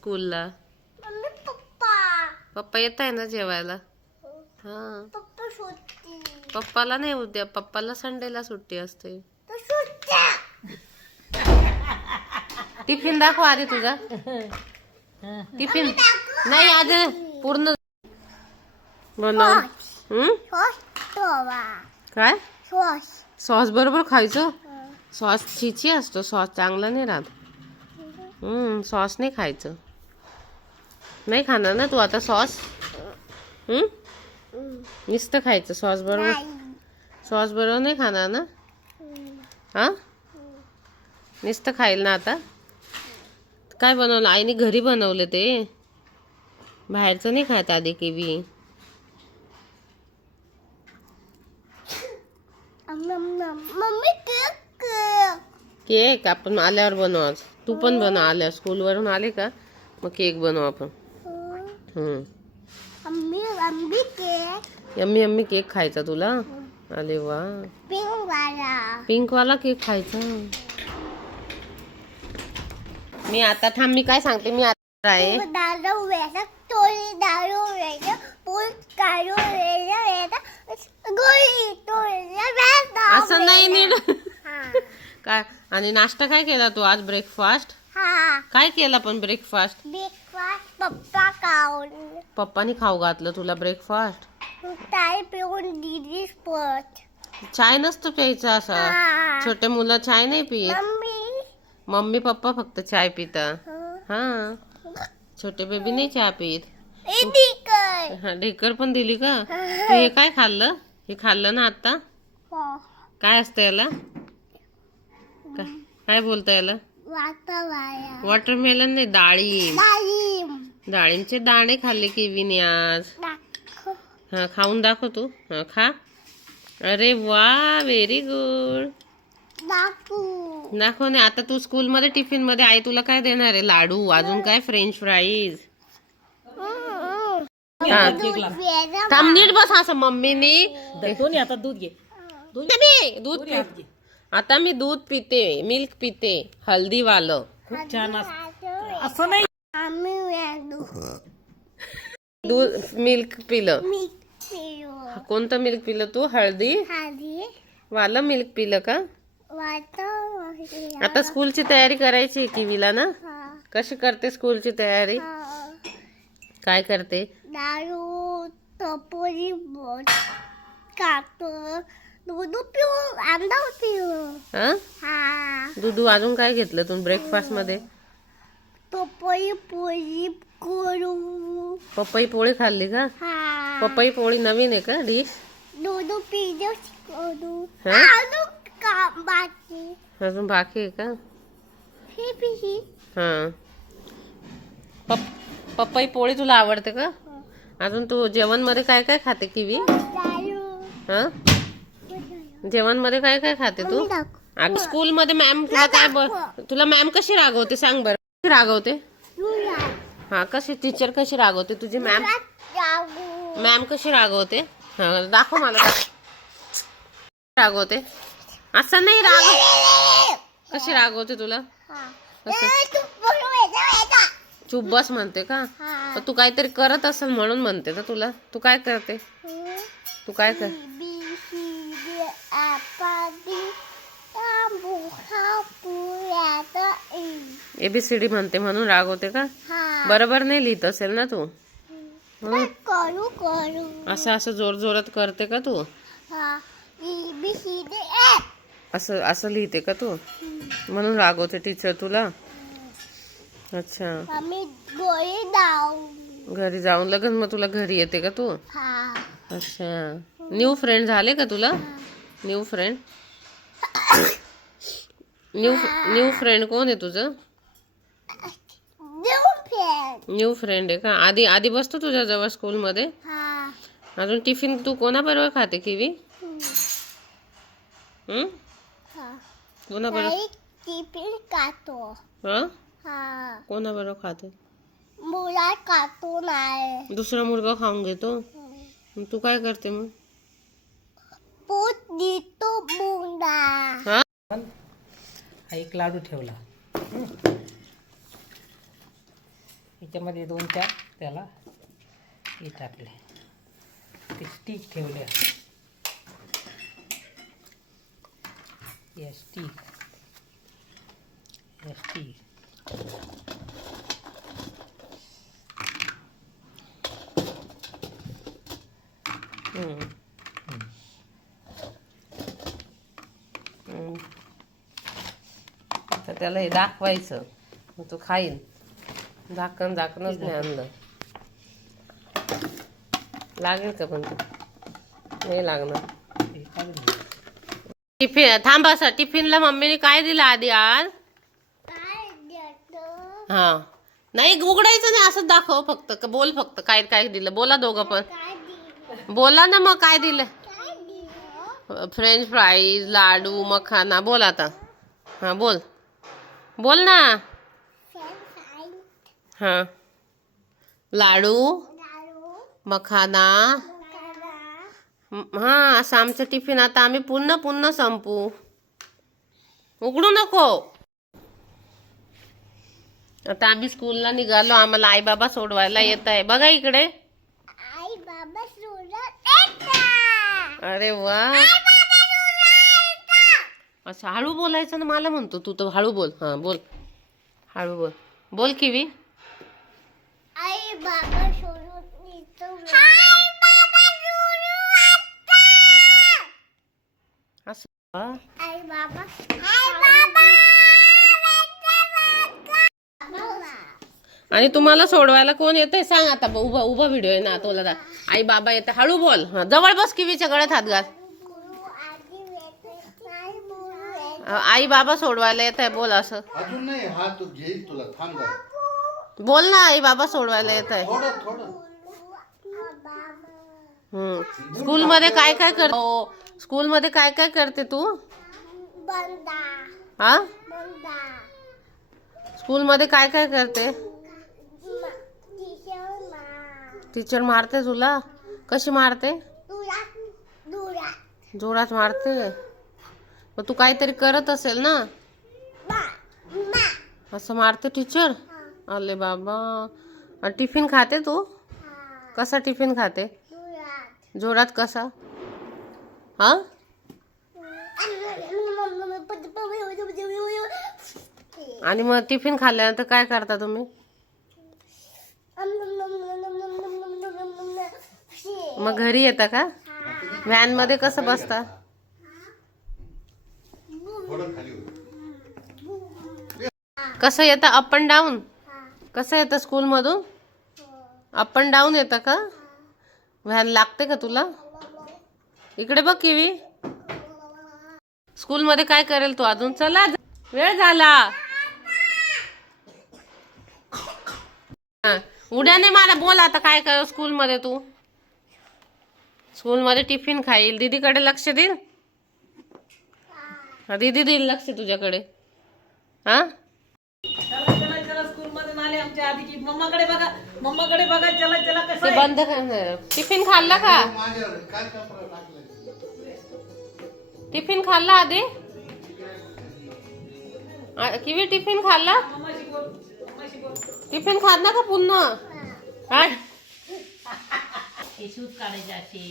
स्कूलला? Mummy papa पप्पा येत आहे ना जेवायला? हा. पप्पा सुट्टी. पप्पाला नाही उद्या, पप्पाला संडेला सुट्टी असते. तो सुट्ट्या. टिफिन दाखव आधी तुझा. टिफिन नाही आज पूर्ण बनव. काय सॉस सॉस बरोबर खायचं? सॉस छिची असतो, सॉस चांगला नाही राहत. सॉस नाही खायचं. नाही खाणार ना तू आता सॉस? नुसतं खायचं सॉस बरोबर? सॉस बरोबर नाही खाणार ना? हा, नुसतं खाईल ना आता? काय बनवलं आईने? घरी बनवलं ते, बाहेरचं नाही खात आधी केवी. Mummy cake. केक आपण आल्यावर बनव. आज तू पण बनव आल्यावर, स्कूलवरून आले का मग केक बनव आपण. Mummy cake. Yummy yummy cake खायचा तुला? अरे वा, पिंक वाला. पिंक वाला केक खायचा. मी आता थांब, मी काय सांगते, मी आता आहे दारू वेळा तोरी, दारू वेळा पोट, दारू वेळा गोळी तोरी असं नाही नीट. काय आणि नाश्ता काय केला तू आज? ब्रेकफास्ट काय केला पण ब्रेकफास्ट? ब्रेकफास्ट पप्पा खाऊन. पप्पानी खाऊ घातलं तुला ब्रेकफास्ट? चाय पिऊन दिली स्पॉट. चाय नसतो प्यायचा असा, छोटे मुलं चाय नाही पित. मम्मी मम्मी पप्पा फक्त चाय पिता. हा, छोटे बेबी नाही चहा पित. हा, ढेकर पण दिली का? तू हे काय खाल्लं? हे खाल्लं ना आता? काय असतं याला? काय बोलता याला? वॉटरमेलन नाही, डाळिंब. डाळिंबचे दाणे खाल्ले केवीने आज. हा, खाऊन दाखव तू. हा, खा. अरे वा, व्हेरी गुड. दाखव ना आता. तू स्कूल मध्ये टिफिन मध्ये आई तुला काय देणार आहे? लाडू, अजून काय? French fries. थांब, नीट बस. असं मम्मीनी आता दूध घे. दूध पी. आता मी दूध पिते, मिल्क पिते, हल्दी वालं. खूप छान असं नाही. दूध मिल्क पिलं. कोणतं मिल्क पिलं तू? हळदी वालं मिल्क पिलं का? आता स्कूलची तयारी करायची किवीला ना? कशी करते स्कूलची तयारी? काय करते? दारू टपोरी काढतो, दूध पिऊ, अंडा पिऊ. दूध. अजून काय घेतलं तू ब्रेकफास्ट मध्ये? पपई पोळी करू. पपई पोळी खाल्ली का? पपई पोळी नवीन आहे का डिश? दूध पिऊ करू. बाकी अजून बाकी आहे का? हे पिही. हा, पपई पोळी तुला आवडते का? अजून तू जेवण मध्ये काय काय खाते किवी? हा, जेवण मध्ये काय काय खाते तू? स्कूल मध्ये मॅम तुला काय, तुला मॅम कशी रागवते सांग बरं? कशी रागवते? हा, कशी टीचर कशी रागवते तुझी मॅम? मॅम कशी रागवते? हा, दाखव मला. रागवते असं नाही, कशी रागवते तुला? चुप बस म्हणते का? तू काहीतरी करत असेल म्हणून म्हणते ना तुला. तू काय करते? तू काय कर? ABCD म्हणते म्हणून रागवते का? बरोबर नाही लिहित असेल ना तू? असं असं जोर जोरात करते का तू? असं असं लिहिते का तू? म्हणून रागवते टीचर तुला? अच्छा, घरी जाऊन लगेच मग तुला घरी येते का तू? अच्छा, न्यू फ्रेंड झाले का तुला? न्यू फ्रेंड न्यू फ्रेंड कोण आहे तुझं? न्यू फ्रेंड आहे का? आधी बसतो तुझ्या जवळ स्कूल मध्ये? अजून टिफिन तू कोणाबरोबर खाते किवी? कोणाबरोबर? टिफिन खातो. कोणाबरोबर खाते? मुला खातो नाही. दुसरा मुलगा खाऊन घेतो. तू काय करते मग? पोट देतो मुंडा. हा, एक लाडू ठेवला. याच्यामध्ये 2-4 त्याला हे टाकले, ते स्टिक ठेवले. या स्टिक तर त्याला हे दाखवायचं, मग तो खाईन. झाकणच नाही आणलं. लागेल का पण? नाही लागणार. हे काढून घे. टिफिन थांबा सर, टिफिनला मम्मीने काय दिलं आधी आज? काय देतो? हा नाही उघडायचं नाही, असंच दाखव फक्त. बोल फक्त काय काय दिलं. बोला दोघं पण. काय दिलं? बोला ना मग काय दिलं. काय दिलं? फ्रेंच फ्राईज, लाडू, मखाना. बोल आता. हा बोल ना. फ्राईड हा लाडू, लाडू, मखाना. मखाना. हा असं आमचं टिफिन आता आम्ही पुन्हा संपू. उघडू नको. आता आम्ही स्कूलला निघालो. आम्हाला आई बाबा सोडवायला येत आहे. बघा इकडे. आई बाबा सोडत येतात. अरे वा. अच्छा हळू बोलायचं ना. मला म्हणतो तू तर हळू बोल. हा बोल, हळू बोल. बोल किवी. आई बाबा सोडत येतो. आई बाबा सोडत असं हा? आई बाबा. आई बाबा. आणि तुम्हाला सोडवायला कोण येतंय सांग आता. उभा व्हिडिओ आहे ना तुला. आई बाबा येते. हळू बोल. हा जवळ बस. किवीच्या गळ्यात हात घाल. आई बाबा सोडवायला येत आहे. बोल असं. अजून नाही, हा तू घेईल तुला. थांब जरा. बोल ना. आई बाबा सोडवायला येत आहे. थोडं स्कूलमध्ये काय काय कर स्कूलमध्ये काय काय करते तू? बंदा हा बंदा स्कूलमध्ये काय काय करते? टीचर मारते तुला? कशी मारते? जोरात मारते. मग तू काहीतरी करत असेल ना. असं मारते टीचर? अरे बाबा. टिफिन खाते तू? कसा टिफिन खाते? जोरात कसा? हा आणि मग टिफिन खाल्ल्यानंतर काय करता तुम्ही? मग घरी येता का? व्हॅन मध्ये कसं बसता? थोडं खाली हो. कसं येतं? Up and down? कसं येतं स्कूल मधून? अप अँड डाऊन येतं का? व्हॅन लागते का तुला? इकडे बघ किवी. स्कूल मध्ये काय करेल तू अजून? चला वेळ झाला. उद्या नाही मला बोल आता. काय कर स्कूल मध्ये तू? स्कूल मध्ये टिफिन खाईल. दीदीकडे लक्ष देईल. दीदी देईल लक्ष तुझ्याकडे. हा चला स्कूल मधून आले आमच्या आधी की मम्माकडे बघा. चला कसं ते आहे? बंद कर. टिफिन खाल्ला का? माझ्यावर काय कपडा टाकलाय? टिफिन खाल्ला आधी? किवी टिफिन खाल्ला? मम्माशी बोल. टिफिन खाल्ला का पुन्हा? काय हे शूज काढायचे असे.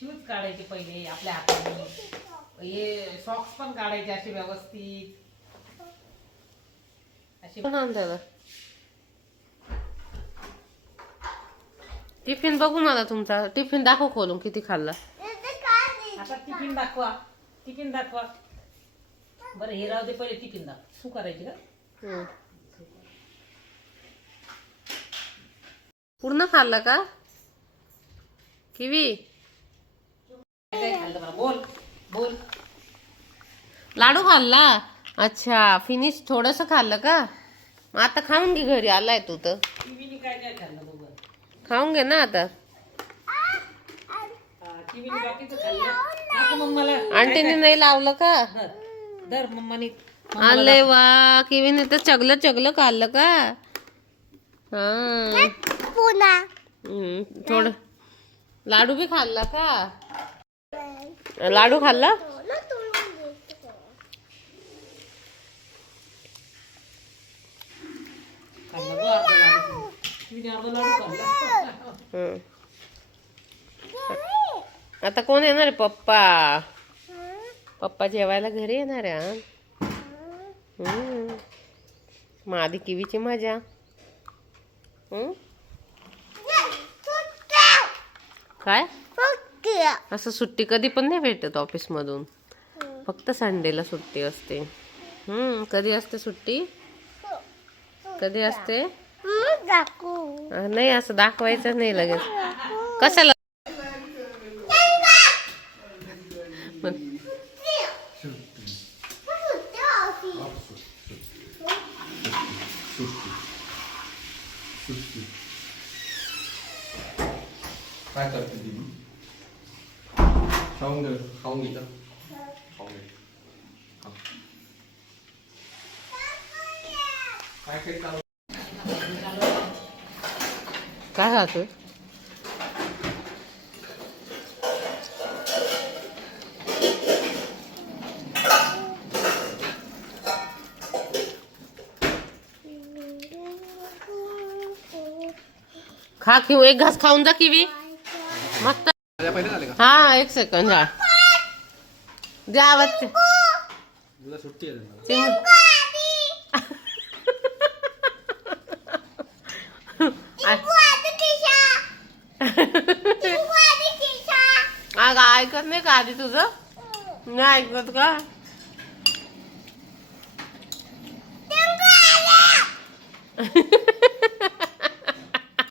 शूज काढायचे पहिले आपल्या हाताने. हे सॉक्स पण काढायचे असे व्यवस्थित असे. टिफिन बघू मला तुमचा. टिफिन दाखव खोलून किती खाल्ला. आता टिफिन दाखवा. बरं हे राहू दे, पहिले टिफिन दाखव. सू करायची का? पूर्ण खाल्ला का किवी? काय खाल्लं मला? बोल. लाडू खाल्ला. अच्छा फिनिश. थोडस खाल्लं का? मग आता खाऊन घे. घरी आलाय तू तर टिफिन काय खाल्लं बघ. खाऊन घे ना आता. टिफिन बाकीचं खाल्लं. नको मग मला. आंटीने नाही लावलं का? दर मम्माने. आले वा. किवीने तर चगलं खाल्लं का? हा पुन्हा थोडं लाडू भी खाल्ला का? लाडू खाल्ला? तिने अर्धा लाडू खाल्ला. हं. आता कोण येणार आहे? पप्पा. पप्पा जेवायला घरी येणार आहे. मग आधी किवीची मजा. काय असं सुट्टी कधी पण नाही भेटत ऑफिस मधून, फक्त संडेला सुट्टी असते. कधी असते सुट्टी? कधी असते? नाही असं दाखवायचं नाही लगेच. कशाला? काय करते दीदी? खाऊन घे, खाऊन घे. काय काय चालू? काय खातोय? खा किंवा एक घास खाऊन जा किवी. मस्त. पहिले झाले का? हा 1 सेकंद जा. द्या आवाज. तुला सुट्टी आहे ना? अगं ऐकत नाही का आधी तुझं? नाही ऐकत का?